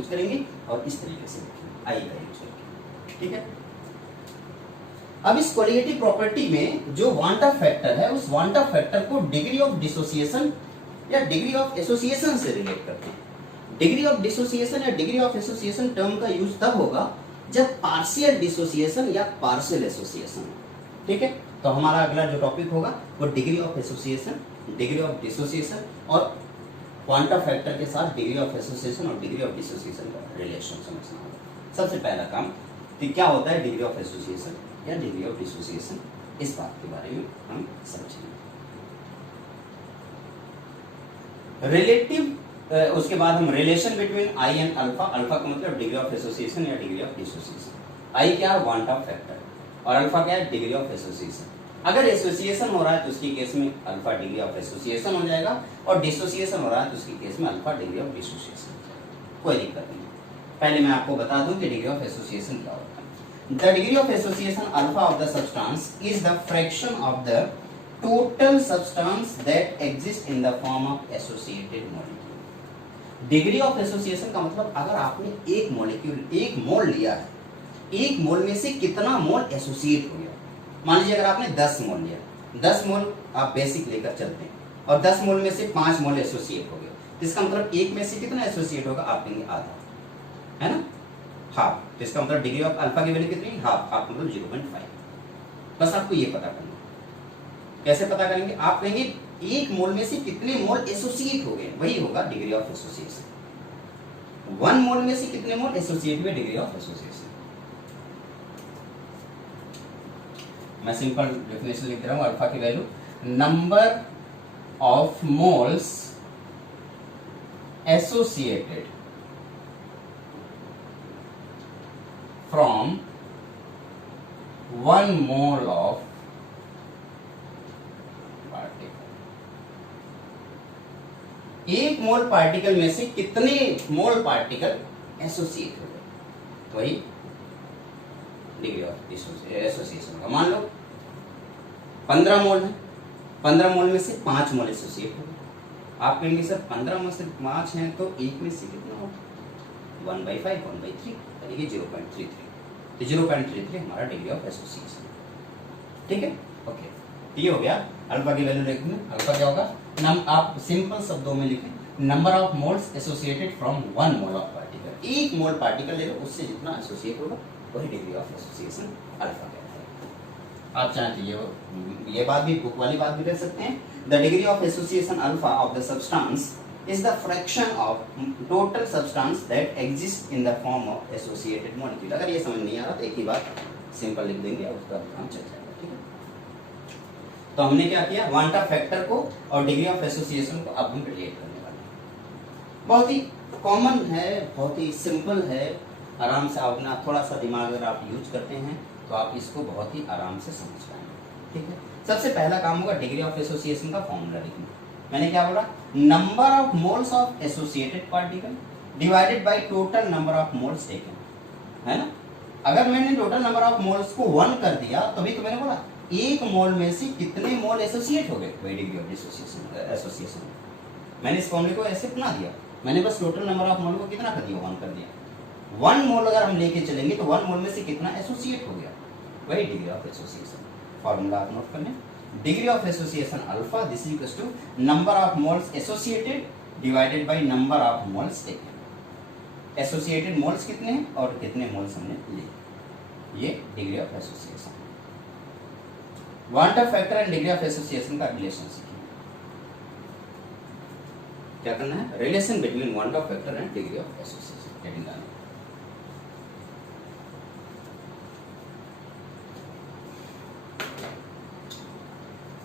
Use करेंगे और इस तरीके से लिखेंगे, आई का यूज करेंगे, ठीक है। अब इस कोलिगेटिव प्रॉपर्टी में जो वांट ऑफ फैक्टर है, उस वांट ऑफ फैक्टर को डिग्री ऑफ डिसोसिएशन या डिग्री ऑफ एसोसिएशन से रिलेट करते हैं। डिग्री ऑफ डिसोसिएशन या डिग्री ऑफ एसोसिएशन टर्म का यूज तब होगा जब पार्शियल डिसोसिएशन या पार्शियल एसोसिएशन, ठीक है। तो हमारा अगला जो टॉपिक होगा वो degree of association, degree of dissociation और क्वांटा फैक्टर के साथ डिग्री ऑफ एसोसिएशन और डिग्री ऑफ डिसोसिएशन का रिलेशन समझना होगा। सबसे पहला काम तो क्या होता है डिग्री ऑफ एसोसिएशन या डिग्री ऑफ डिसोसिएशन, इस बात के बारे में हम समझेंगे। रिलेटिव उसके बाद हम relation between I and alpha, alpha का मतलब डिग्री ऑफ एसोसिएशन या डिग्री ऑफ डिसोसिएशन। आई क्या है वांट ऑफ फैक्टर और अल्फा क्या है डिग्री ऑफ एसोसिएशन। अगर एसोसिएशन हो रहा है तो उसकी केस में अल्फा डिग्री ऑफ एसोसिएशन हो जाएगा और डिसोसिएशन हो रहा है तो उसकी केस में अल्फा डिग्री ऑफ डिसोसिएशन हो जाएगा, कोई दिक्कत नहीं। पहले मैं आपको बता दूं कि डिग्री ऑफ एसोसिएशन क्या होता है। The degree of association alpha of the substance is the fraction of the total substance that exist in the form of associated molecule. Degree of association का मतलब अगर आपने एक मॉलिक्यूल, एक मोल लिया है, एक मोल में से कितना मोल एसोसिएट हो गया। मान लीजिए अगर आपने 10 मोल लिया, 10 मोल आप बेसिक लेकर चलते हैं और 10 मोल में से 5 मोल एसोसिएट हो गया, इसका मतलब एक में से कितना एसोसिएट होगा, आप कहेंगे आधा, है ना, हाफ। तो इसका मतलब डिग्री ऑफ अल्फा की वैल्यू कितनी, हाफ, आप मतलब 0.5। बस आपको ये पता करना। कैसे पता करेंगे, आप कहेंगे एक मोल में से कितने मोल एसोसिएट हो गए, वही होगा डिग्री ऑफ एसोसिएशन। 1 मोल में से कितने मोल एसोसिएट हुए, डिग्री ऑफ एसोसिएशन। मैं सिंपल डेफिनेशन लिख रहा हूं, अल्फा की value number of moles associated from 1 mole of एक मोल पार्टिकल में से कितने मोल पार्टिकल एसोसिएट हो गए, वही डिग्री ऑफ एसोसिएशन का। मान लो 15 मोल है, 15 मोल में से 5 मोल एसोसिएट हो गए। आप कहेंगे सर 15 में से 5 हैं तो एक में से कितना होगा, 1/5, 1/3, यानी कि 0.33। तो 0.33 हमारा डिग्री ऑफ एसोसिएशन, ठीक है। ओके, ये हो गया अल्फा की वैल्यू लिखने। अल्फा क्या होगा, आप सिंपल शब्दों में लिखें, number of moles associated from 1 mole of particle. एक मोल पार्टिकल ले लो, उससे जितना एसोसिएट होगा वही डिग्री ऑफ एसोसिएशन अल्फा कहता है। आप चाहें तो ये बात भी, बुक वाली बात भी कर सकते हैं। The degree of association alpha of the substance is the fraction of total substance that exist in the form of associated molecule. अगर ये समझ नहीं आ रहा तो एक ही बात सिंपल लिख देंगे और उसका काम चल जाएगा, ठीक है। तो हमने क्या किया, वांट ऑफ फैक्टर को और डिग्री ऑफ एसोसिएशन को अब हम रिलेट करने वाले हैं। बहुत ही कॉमन है, बहुत ही सिंपल है, आराम से अपना थोड़ा सा दिमाग अगर आप यूज करते हैं तो आप इसको बहुत ही आराम से समझ पाएंगे, ठीक है। सबसे पहला काम होगा डिग्री ऑफ एसोसिएशन का फॉर्मूला लिखना। मैंने क्या बोला, number of moles of associated particle divided by total number of moles taken, है ना। अगर मैंने टोटल नंबर ऑफ मोल्स को 1 कर दिया तभी तो मैंने बोला एक मोल में से कितने मोल एसोसिएट हो गए, वही डिग्री ऑफ एसोसिएशन। मैंने इस फॉर्मूले को ऐसे बना दिया, मैंने बस टोटल नंबर ऑफ मोल को कितना कर दिया, 1 कर दिया। 1 मोल अगर हम लेके चलेंगे तो 1 मोल में से कितना एसोसिएट हो गया, वही डिग्री ऑफ एसोसिएशन। फॉर्मूला आप नोट कर लें, degree of association alpha this is equal to number of moles associated divided by number of moles taken. Associated moles कितने हैं और कितने मोल्स हमने लिए, ये degree of association. Van't Hoff factor and degree of association का relation सीखिए। क्या करना है, relation between van't Hoff factor and degree of association getting done.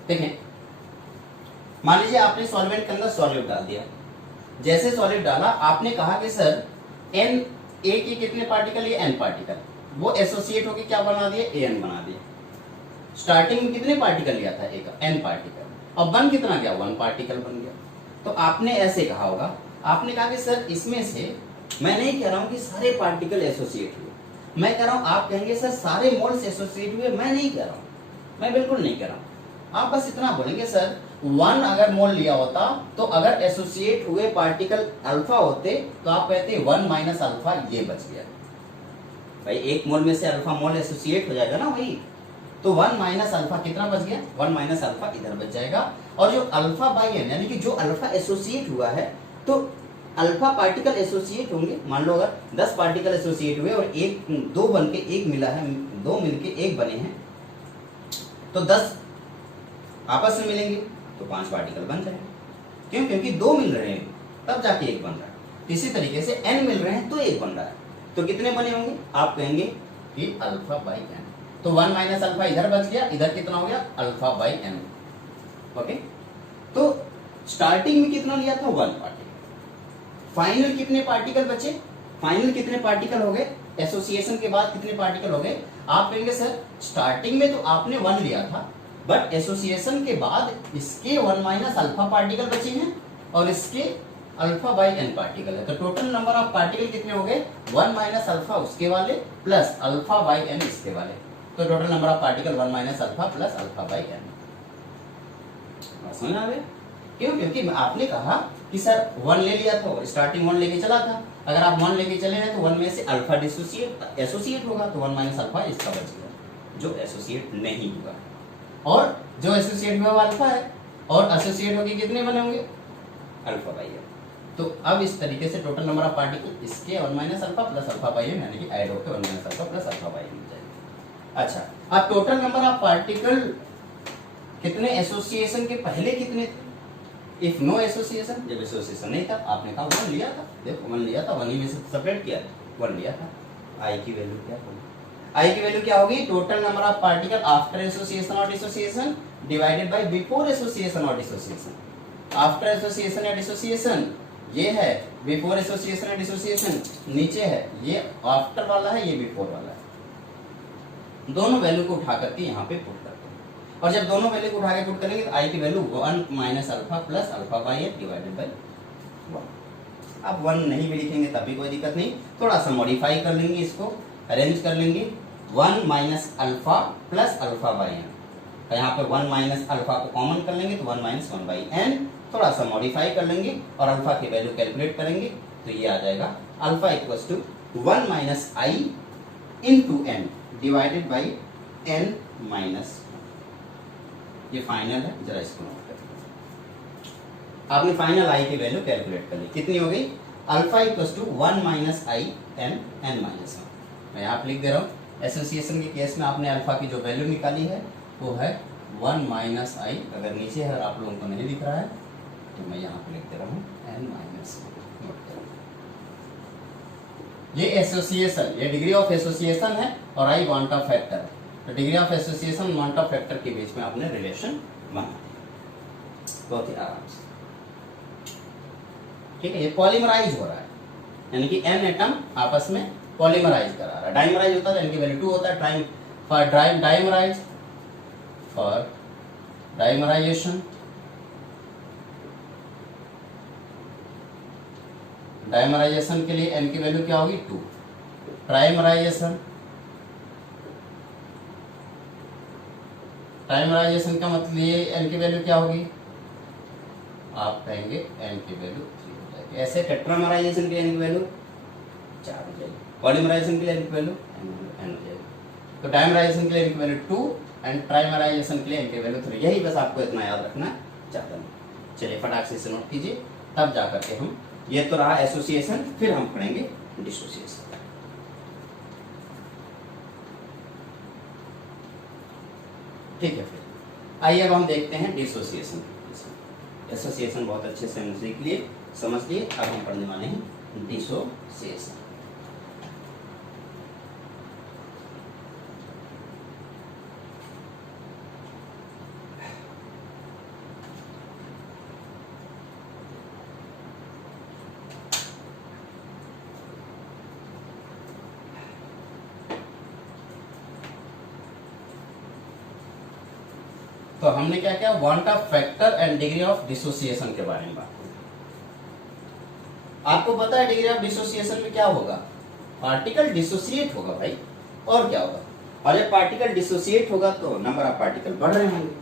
देखें, मान लीजिए आपने सॉल्वेंट के अंदर सॉल्यूट डाल दिया। जैसे सॉल्यूट डाला आपने कहा कि सर एन ए के कितने पार्टिकल, ये एन पार्टिकल, वो एसोसिएट होकर क्या बना दिए, ए एन बना दिया। स्टार्टिंग में कितने पार्टिकल लिया था, एक एन पार्टिकल, अब बन कितना गया, 1 पार्टिकल बन गया। तो आपने ऐसे कहा होगा, आपने कहा कि सर इसमें से मैं नहीं कह रहा हूं कि सारे पार्टिकल एसोसिएट हुए, मैं कह रहा हूं, आप कहेंगे सर सारे मोल्स एसोसिएट हुए, मैं नहीं कह रहा हूं, मैं बिल्कुल नहीं कह रहा हूं। आप बस इतना बोलेंगे सर 1 अगर मोल लिया होता तो अगर एसोसिएट हुए पार्टिकल अल्फा होते तो आप कहते 1 माइनस अल्फा, ये बच गया भाई। 1 मोल में से अल्फा मोल एसोसिएट हो जाएगा ना वही, तो 1 माइनस अल्फा कितना बच गया, 1 माइनस अल्फा इधर बच जाएगा। और जो अल्फा बाई एन यानी कि जो अल्फा एसोसिएट हुआ है, तो अल्फा पार्टिकल एसोसिएट होंगे, मान लो अगर 10 पार्टिकल एसोसिएट हुए और एक 2 बन के 1 मिला है, 2 मिलके 1 बने हैं, तो 10 आपस में मिलेंगे तो 5 पार्टिकल बन जाएंगे। क्यों? क्योंकि 2 मिल रहे हैं तब जाके 1 बन रहा है। इसी तरीके से n मिल रहे हैं तो 1 बन रहा है, तो कितने बने होंगे, आप कहेंगे कि अल्फा बाई एन। तो 1 माइनस अल्फा इधर बच गया, इधर कितना हो गया, अल्फा बाई एन। ओके, तो स्टार्टिंग में कितना लिया था, 1 पार्टिकल। फाइनल कितने पार्टिकल बचे, फाइनल कितने पार्टिकल हो गए, एसोसिएशन के बाद कितने पार्टिकल हो गए। आप कहेंगे सर स्टार्टिंग में तो आपने 1 लिया था, बट एसोसिएशन के बाद इसके 1 माइनस अल्फा पार्टिकल बचे हैं और इसके अल्फा बाई एन पार्टिकल है। तो टोटल नंबर ऑफ पार्टिकल कितने हो गए, 1 माइनस अल्फा उसके वाले प्लस अल्फा बाई एन इसके वाले। तो total number of particle 1 minus alpha plus alpha by n. समझ आ गया? क्यों? क्योंकि आपने कहा कि सर 1 ले लिया था, स्टार्टिंग 1 लेके चला था। अगर आप 1 लेके चले हैं तो 1 में से अल्फा डिसोसिएट एसोसिएट होगा, तो 1 माइनस अल्फा इसका बच गया जो एसोसिएट नहीं हुआ, और जो एसोसिएट हुआ अल्फा है, और एसोसिएट होके कितने बने होंगे, अल्फा बाई एन। तो अब इस तरीके से टोटल नंबर ऑफ पार्टिकल इसके 1 minus alpha plus alpha by n यानी कि ऐड होकर 1 minus alpha plus alpha by n हो जाएगा। अच्छा, अब टोटल नंबर ऑफ पार्टिकल कितने एसोसिएशन के पहले कितने थे, इफ नो एसोसिएशन, जब एसोसिएशन नहीं था आपने कहा 1 लिया था, देखो 1 लिया था, 1 ही में से सेपरेट किया, 1 लिया था। आई की वैल्यू क्या होगी, आई की वैल्यू क्या होगी, total number of particle after association और dissociation divided by before association और डिसोसिएशन। आफ्टर एसोसिएशन या डिसोसिएशन ये है, बिफोर एसोसिएशन या डिसोसिएशन नीचे है, ये आफ्टर वाला है, ये बिफोर वाला है। दोनों वैल्यू को उठा करके यहाँ पे पुट करते हैं, और जब दोनों वैल्यू को उठा के पुट करेंगे तो आई की value 1 minus alpha plus alpha by n divided by 1। आप 1 नहीं भी लिखेंगे तब भी कोई दिक्कत नहीं, थोड़ा सा मॉडिफाई कर लेंगे, इसको अरेंज कर लेंगे। 1 minus alpha plus alpha by n, यहाँ पे 1 माइनस अल्फा को कॉमन कर लेंगे तो 1 माइनस 1 बाई एन, थोड़ा सा मॉडिफाई कर लेंगे और अल्फा की वैल्यू कैलकुलेट करेंगे तो ये आ जाएगा alpha equals to 1 minus i into n divided by n minus. ये फाइनल है, जरा इसको नोट करें। आपने फाइनल आई की वैल्यू कैलकुलेट कर ली, कितनी हो गई, alpha equals to 1 minus i n n minus 1। मैं यहाँ पे लिख दे रहा हूँ, एसोसिएशन के केस में आपने अल्फा की जो वैल्यू निकाली है वो है 1 माइनस आई, अगर नीचे है आप लोगों को नहीं दिख रहा है तो मैं यहाँ पे लिख दे रहा हूँ एन माइनस। ये एसोसिएशन, ये डिग्री ऑफ एसोसिएशन है और आई वांट ऑफ फैक्टर है, तो degree of association van't Hoff factor के बीच में आपने रिलेशन बना बहुत ही आराम से। ठीक है, ये पॉलीमराइज हो रहा है, यानी कि एन एटम आपस में पॉलीमराइज करा रहा है। डाइमराइज होता है, इनकी वैल्यू 2 होता है, डाइमराइज फॉर डाइमराइजेशन, डाइमराइजेशन के लिए एन की वैल्यू क्या होगी 2। ट्राइमराइजेशन, ट्राइमराइजेशन का मतलब ये एन की वैल्यू क्या होगी, आप कहेंगे एन की वैल्यू 3 हो जाएगी। ऐसे टेट्रामराइजेशन के लिए एन की वैल्यू 4 हो जाएगी, पॉलीमराइजेशन के लिए एन की वैल्यू एन हो जाएगी। तो डाइमराइजेशन के लिए एन की वैल्यू 2 एंड ट्राइमराइजेशन के लिए एन की वैल्यू 3। यही बस आपको इतना याद रखना है, ज़्यादा नहीं। चलिए फटाक से इसे नोट कीजिए, तब जाकर के हम, ये तो रहा एसोसिएशन, फिर हम पढ़ेंगे डिसोसिएशन। ठीक है, फिर आइए अब हम देखते हैं डिसोसिएशन। एसोसिएशन बहुत अच्छे से सीख लिए, समझ लिए, अब हम पढ़ने वाले हैं डिसोसिएशन। तो हमने क्या किया, want Hoff factor and degree of dissociation के बारे में बात की। आपको पता है डिग्री ऑफ डिसोसिएशन में क्या होगा, पार्टिकल डिसोसिएट होगा भाई, और क्या होगा, और जब पार्टिकल डिसोसिएट होगा तो नंबर ऑफ पार्टिकल बढ़ रहे होंगे।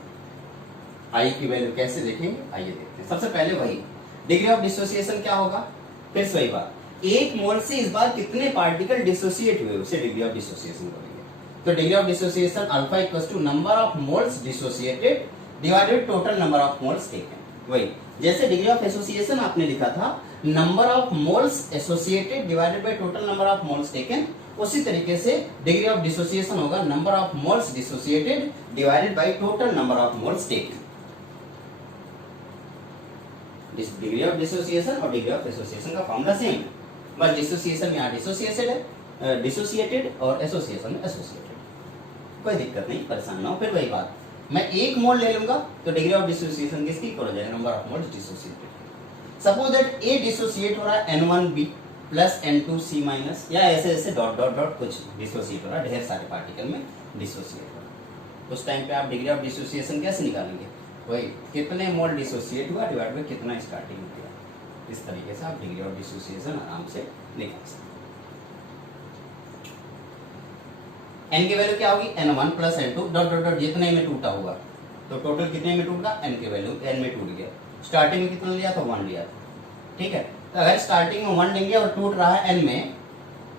आई की वैल्यू कैसे देखेंगे, आइए देखते हैं। सबसे पहले वही डिग्री ऑफ डिसोसिएशन क्या होगा, फिर से वही बात, एक मोल से इस बार कितने पार्टिकल डिसोसिएट हुए उसे डिग्री ऑफ डिसोसिएशन करेंगे। तो degree of dissociation alpha equals to number of moles dissociated divided total number of moles taken. वही जैसे डिग्री ऑफ एसोसिएशन आपने लिखा था number of moles associated divided by total number of moles taken, उसी तरीके से डिग्री ऑफ डिसोसिएशन होगा number of moles dissociated divided by total number of moles taken. Degree of dissociation और degree of association का formula same है, बस dissociation में यहाँ डिसोसिएटेड है, डिसोसिएटेड और एसोसिएशन में एसोसिएटेड। कोई दिक्कत नहीं, परेशान ना हो। फिर वही बात, मैं एक मोल ले लूंगा तो डिग्री ऑफ डिसोसिएशन किसकी इक्वल हो जाएगा, number of moles dissociated. Suppose that A dissociate हो रहा है N1B प्लस N2C माइनस, या ऐसे ऐसे डॉट डॉट डॉट कुछ डिसोसिएट हो रहा है, ढेर सारे पार्टिकल में डिसोसिएट हो रहा है। उस टाइम पे आप डिग्री ऑफ डिसोसिएशन कैसे निकालेंगे, वही कितने मोल डिसोसिएट हुआ डिवाइड बाय कितना स्टार्टिंग में हुआ। इस तरीके से आप डिग्री ऑफ डिसोसिएशन आराम से निकाल सकते हैं। n की वैल्यू क्या होगी, N1 plus N2 dot dot dot जितने में टूटा हुआ, तो टोटल कितने में टूटा, n की वैल्यू n में टूट गया। स्टार्टिंग में कितना लिया था, 1 लिया था, ठीक है। तो अगर स्टार्टिंग में 1 लेंगे और टूट रहा है n में,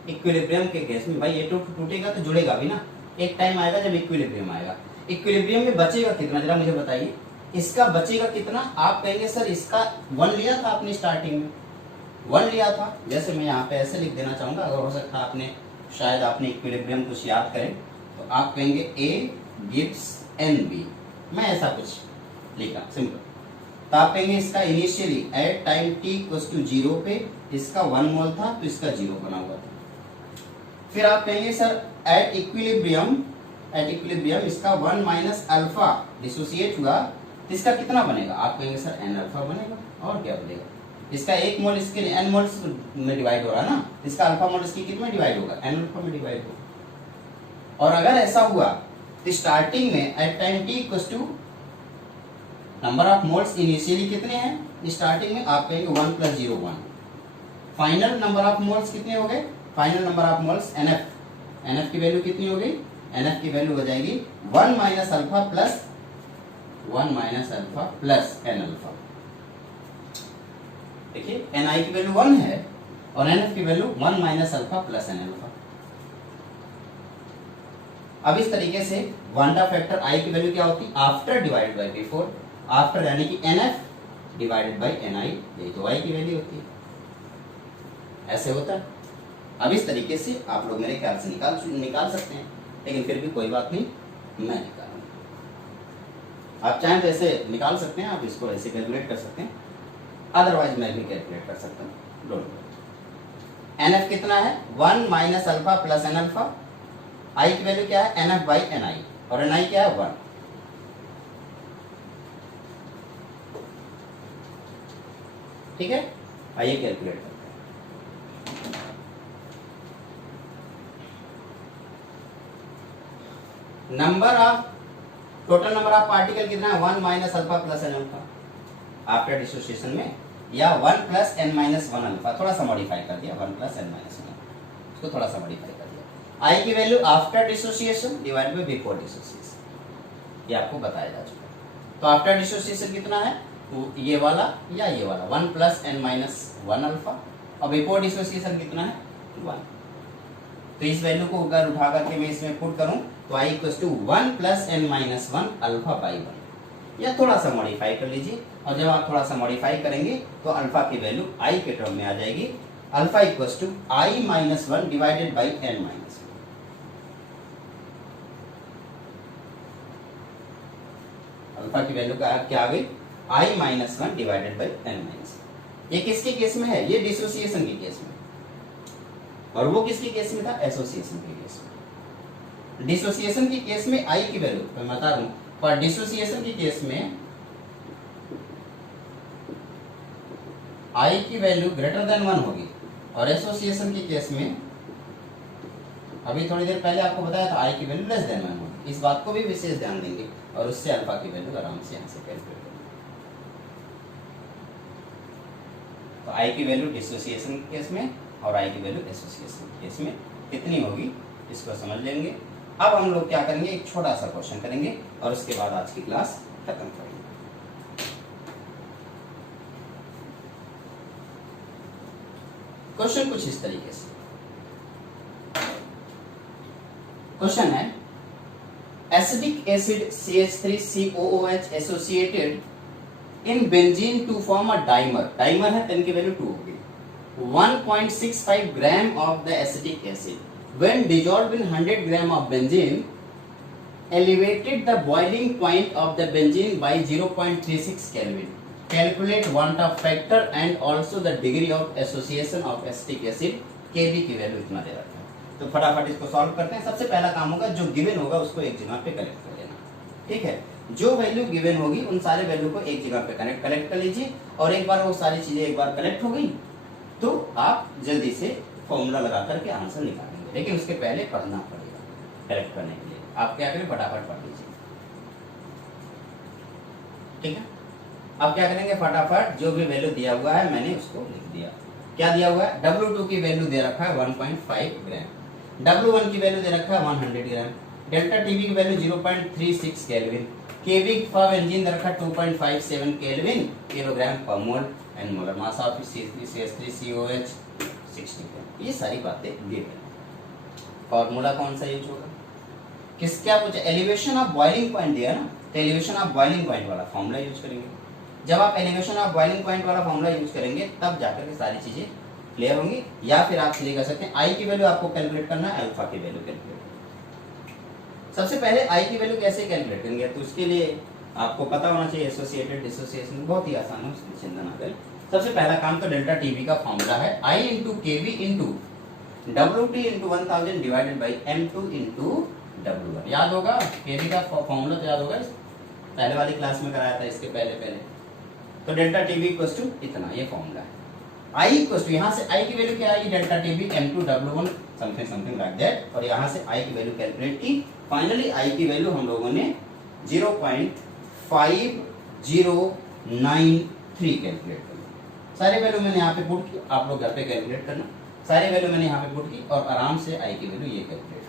इक्विलिब्रियम के केस में भाई ये टूटेगा तो जुड़ेगा भी ना, एक टाइम आएगा जब इक्विलिब्रियम आएगा। इक्विलिब्रियम में बचेगा कितना, जरा मुझे बताइए, इसका बचेगा कितना। आप कहेंगे सर इसका 1 लिया था आपने स्टार्टिंग में, 1 लिया था, जैसे मैं यहाँ पे ऐसे लिख देना चाहूंगा, अगर हो सकता है आपने शायद आपने इक्विलिब्रियम कुछ याद करें तो आप कहेंगे A gives NB, मैं ऐसा कुछ लिखा सिंपल। तो आप कहेंगे इसका initially at time t equals to 0 पे इसका 1 मोल था तो इसका 0 बना हुआ था। फिर आप कहेंगे सर एट इक्विलिब्रियम इसका 1 माइनस अल्फा डिसोसिएट हुआ तो इसका कितना बनेगा, आप कहेंगे सर n अल्फा बनेगा, और क्या बनेगा। इसका 1 मोल इसके n मोल्स में डिवाइड हो रहा है ना, इसका अल्फा मोल इसकी कितने में डिवाइड होगा, n अल्फा में डिवाइड होगा। और अगर ऐसा हुआ तो स्टार्टिंग में at time t equals to number of moles initially कितने हैं स्टार्टिंग में, आप कहेंगे 1 plus 0 1। Final number of moles कितने हो गए, final number of moles NF की वैल्यू कितनी हो गई, NF की वैल्यू हो जाएगी 1 minus alpha plus n alpha. देखिए Ni की वैल्यू 1 है और NF की value 1 minus alpha plus n alpha. अब इस तरीके से वांडा फैक्टर I की वैल्यू क्या होती है, after divided by before, after यानी कि NF डिवाइडेड बाय Ni, यही तो I की वैल्यू होती है, ऐसे होता है। अब इस तरीके से आप लोग मेरे ख्याल से निकाल सकते हैं, लेकिन फिर भी कोई बात नहीं, मैं निकालूंगा। आप चाहें तो ऐसे निकाल सकते हैं, आप इसको ऐसे कैलकुलेट कर सकते हैं, अदरवाइज मैं भी कैलकुलेट कर सकता हूँ, डोंट वरी। NF कितना है 1 minus alpha plus n alpha, I की वैल्यू क्या है NF बाई Ni, और Ni क्या है 1। ठीक है, आइए कैलकुलेट करते हैं। Number of total number of particle कितना है 1 minus alpha plus n alpha after dissociation में, या 1 प्लस n माइनस 1 अल्फा, थोड़ा सा मॉडिफाई कर दिया, 1 प्लस n माइनस 1 उसको थोड़ा सा मॉडिफाई कर दिया। I की value after dissociation divide by before dissociation, ये आपको बताया जा चुका है। तो आफ्टर डिसोसिएशन कितना है, ये वाला या ये वाला 1 प्लस n माइनस 1 अल्फा, और बिफोर डिसोसिएशन कितना है 1। तो इस वैल्यू को अगर उठा करके मैं इसमें पुट करूं तो I equals to 1 plus n minus 1 alpha by 1, या थोड़ा सा मॉडिफाई कर लीजिए, और जब आप थोड़ा सा मॉडिफाई करेंगे तो अल्फा की वैल्यू I के टर्म में आ जाएगी, alpha equals to I minus 1 divided by n minus 1। Alpha की वैल्यू क्या आ गई, I minus 1 divided by n minus 1। ये किसके केस में है, ये डिसोसिएशन के केस में, और वो किसके केस में था, एसोसिएशन के केस में। डिसोसिएशन के केस में I की वैल्यू मैं बता दूं, पर डिसोसिएशन के केस में I की वैल्यू ग्रेटर देन 1 होगी, और एसोसिएशन के केस में अभी थोड़ी देर पहले आपको बताया था I की वैल्यू लेस देन 1 होगी। इस बात को भी विशेष ध्यान देंगे, और उससे अल्फा की वैल्यू आराम से यहाँ से कैलकुलेट करेंगे। तो I की वैल्यू डिसोसिएशन के केस में और I की वैल्यू एसोसिएशन के केस में कितनी होगी, इसको समझ लेंगे। अब हम लोग क्या करेंगे, एक छोटा सा क्वेश्चन करेंगे और उसके बाद आज की क्लास खत्म करेंगे। क्वेश्चन कुछ इस तरीके से क्वेश्चन है, acetic acid CH3COOH associated in benzene to form a dimer, dimer है 10 की वैल्यू 2 होगी, 1.65 gram of the acetic acid when dissolved in 100 gram of benzene elevated the boiling point of the benzene by 0.36 Kelvin. Calculate want-of factor and also the degree of association of acetic acid. Kb की value इतना दे रखा है, तो फटाफट इसको solve करते हैं। सबसे पहला काम होगा जो गिवन होगा उसको एक जगह पे कलेक्ट कर लेना, ठीक है। जो वैल्यू गिवन होगी उन सारे वैल्यू को एक जगह पे कलेक्ट कर लीजिए, और एक बार वो सारी चीजें एक बार कलेक्ट हो गई तो आप जल्दी से फॉर्मूला लगा करके आंसर निकालेंगे, लेकिन उसके पहले पढ़ना पड़ेगा कलेक्ट करने के लिए। आप क्या करें, फटाफट पढ़ लीजिए, ठीक है। अब क्या करेंगे, फटाफट जो भी वैल्यू दिया हुआ है मैंने उसको लिख दिया। क्या दिया हुआ है, W2 की वैल्यू दे रखा है 1.5 ग्राम, W1 की वैल्यू दे रखा है 100 ग्राम, डेल्टा टीवी की value 0.36 kelvin, KV for benzene दे रखा है 2.57 केल्विन किलोग्राम पर mole, and molar mass of CH3COOH 60 gram. ये सारी बातें गिवन। फॉर्मूला कौन सा यूज होगा, किस क्या पूछा, एलिवेशन ऑफ बॉइलिंग पॉइंट दिया ना, तो एलिवेशन ऑफ बॉइलिंग पॉइंट वाला फॉर्मूला यूज करेंगे। जब आप एलिवेशन ऑफ बॉइलिंग पॉइंट वाला फॉर्मूला यूज करेंगे तब जाकर के सारी चीजें क्लियर होंगी। या फिर आप सीधे कर सकते हैं, आई की वैल्यू आपको कैलकुलेट करना है, अल्फा की वैल्यू कैलकुलेट। सबसे पहले आई की वैल्यू कैसे कैलकुलेट करेंगे, तो उसके लिए आपको पता होना चाहिए एसोसिएटेड डिसोसिएशन, बहुत ही आसान है, उसकी चिंता ना करें। सबसे पहला काम तो डेल्टा टीवी का फॉर्मूला है I into KB into WT into 1000 divided by M2 into W1। याद होगा केवी का फॉर्मूला, तो याद होगा, पहले वाली क्लास में कराया था इसके पहले। तो डेल्टा टीवी इक्वल टू इतना, ये फॉर्मूला है। आई इक्वल टू, यहाँ से आई की वैल्यू क्या आएगी, delta TV M2 W1 something like that, और यहाँ से आई की वैल्यू कैलकुलेट की। फाइनली आई की वैल्यू हम लोगों ने 0.5093 कैलकुलेट कर। सारी वैल्यू मैंने यहाँ पे पुट की, आप लोग घर पे कैलकुलेट करना। सारी वैल्यू मैंने यहाँ पे पुट की और आराम से आई की वैल्यू ये कैलकुलेट की।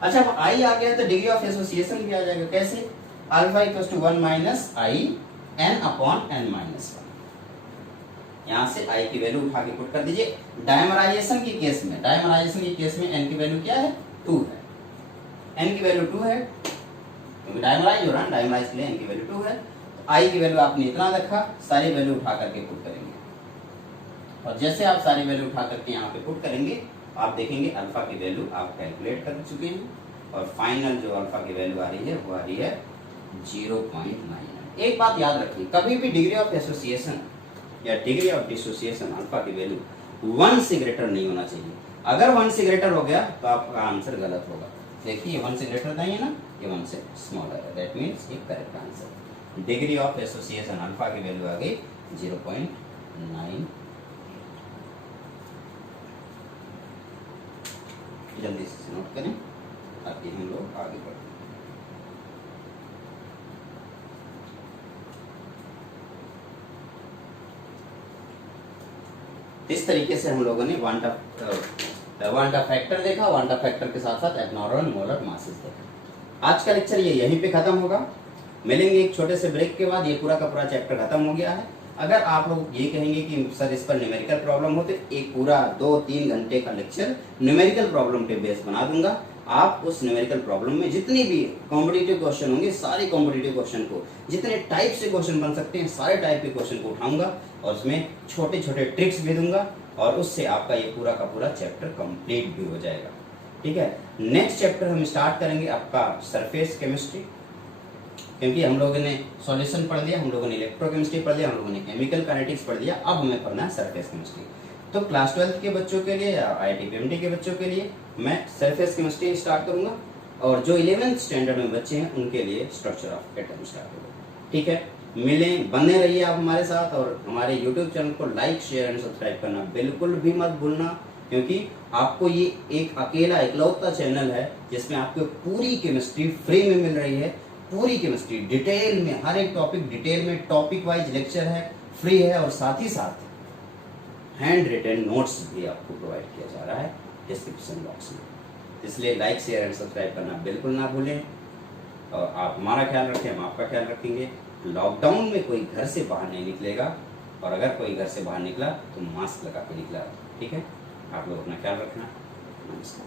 अच्छा, अब आई आ गया तो डिग्री ऑफ एसोसिएशन भी आ जाएगा। कैसे, alpha equals to 1 minus i n upon n minus 1। यहाँ से आई की वैल्यू उठा के पुट कर दीजिए। डायमराइजेशन की केस में n की वैल्यू क्या है, 2 है। n की वैल्यू 2 है क्योंकि डायमराइज हो रहा है, डायमराइज के लिए n की वैल्यू 2 है। आई की वैल्यू आपने इतना रखा, सारी वैल्यू उठा करके पुट करेंगे, और जैसे आप सारी वैल्यू उठा करके यहाँ पे पुट करेंगे आप देखेंगे अल्फा की वैल्यू आप कैलकुलेट कर चुके हैं, और फाइनल जो अल्फा की वैल्यू आ रही है वो आ रही है 0.9। एक बात याद रखिए, कभी भी डिग्री ऑफ एसोसिएशन या डिग्री ऑफ डिसोसिएशन अल्फा की वैल्यू 1 से ग्रेटर नहीं होना चाहिए। अगर 1 से ग्रेटर हो गया तो आपका आंसर गलत होगा। देखिए 1 से ग्रेटर नहीं है ना, ये 1 से स्मॉलर है, दैट मीन्स ये correct answer. Degree of association alpha की वैल्यू आ गई 0.9। जल्दी से नोट करें ताकि हम लोग आगे बढ़ें। इस तरीके से हम लोगों ने वांट ऑफ फैक्टर देखा, वांट ऑफ फैक्टर के साथ साथ एब्नॉर्मल मोलर मासेस देखा। आज का लेक्चर ये यहीं पे खत्म होगा। मिलेंगे एक छोटे से ब्रेक के बाद। ये पूरा का पूरा चैप्टर खत्म हो गया है। अगर आप लोग ये कहेंगे कि सर इस पर न्यूमेरिकल प्रॉब्लम हो, तो एक पूरा 2-3 घंटे का लेक्चर न्यूमेरिकल प्रॉब्लम पे बेस बना दूंगा। आप उस न्यूमेरिकल प्रॉब्लम में जितनी भी कॉम्पिटिटिव क्वेश्चन होंगे, सारे कॉम्पिटिटिव क्वेश्चन को, जितने टाइप से क्वेश्चन बन सकते हैं सारे टाइप के क्वेश्चन को उठाऊंगा और उसमें छोटे छोटे ट्रिक्स भी दूंगा, और उससे आपका ये पूरा का पूरा चैप्टर कंप्लीट भी हो जाएगा। ठीक है, नेक्स्ट चैप्टर हम स्टार्ट करेंगे आपका सरफेस केमिस्ट्री, क्योंकि हम लोगों ने सॉल्यूशन पढ़ लिया, हम लोगों ने इलेक्ट्रोकेमिस्ट्री पढ़ लिया, हम लोगों ने केमिकल काइनेटिक्स पढ़ लिया। अब हमें पढ़ना है सरफेस केमिस्ट्री। तो क्लास 12 के बच्चों के लिए या IIT PMT के बच्चों के लिए मैं सरफेस केमिस्ट्री स्टार्ट करूंगा, और जो 11th स्टैंडर्ड में बच्चे हैं उनके लिए स्ट्रक्चर ऑफ एटम स्टार्ट होगा। ठीक है, मिलें, बने रहिए आप हमारे साथ, और हमारे YouTube चैनल को लाइक शेयर एंड सब्सक्राइब करना बिल्कुल भी मत भूलना, क्योंकि आपको ये एक अकेला इकलौता चैनल है जिसमें आपको पूरी केमिस्ट्री फ्री में मिल रही है। पूरी केमिस्ट्री डिटेल में, हर एक टॉपिक डिटेल में, टॉपिक वाइज लेक्चर है, फ्री है, और साथ ही साथ हैंड रिटन नोट्स भी आपको प्रोवाइड किया जा रहा है डिस्क्रिप्शन बॉक्स में। इसलिए लाइक शेयर एंड सब्सक्राइब करना बिल्कुल ना भूलें, और आप हमारा ख्याल रखें, हम आपका ख्याल रखेंगे। लॉकडाउन में कोई घर से बाहर नहीं निकलेगा, और अगर कोई घर से बाहर निकला तो मास्क लगा के निकला ठीक है, आप लोग अपना ख्याल रखना। नमस्कार।